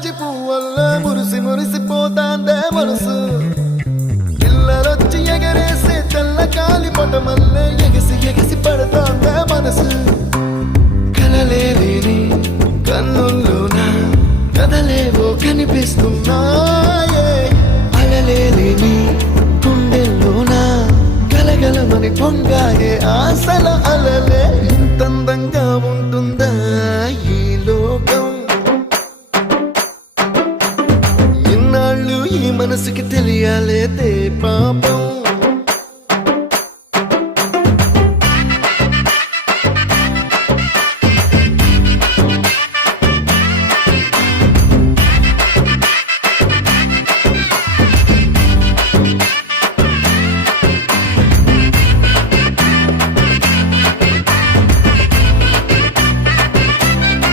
జాజి పువ్వల్ల మురిసి మురిసిపోతాందే మనసు పిల్లలొచ్చి ఎగరేసే తెల్ల కాలి పటమల్లే ఎగిసి ఎగిసి పడతాందే మనసు కలలేని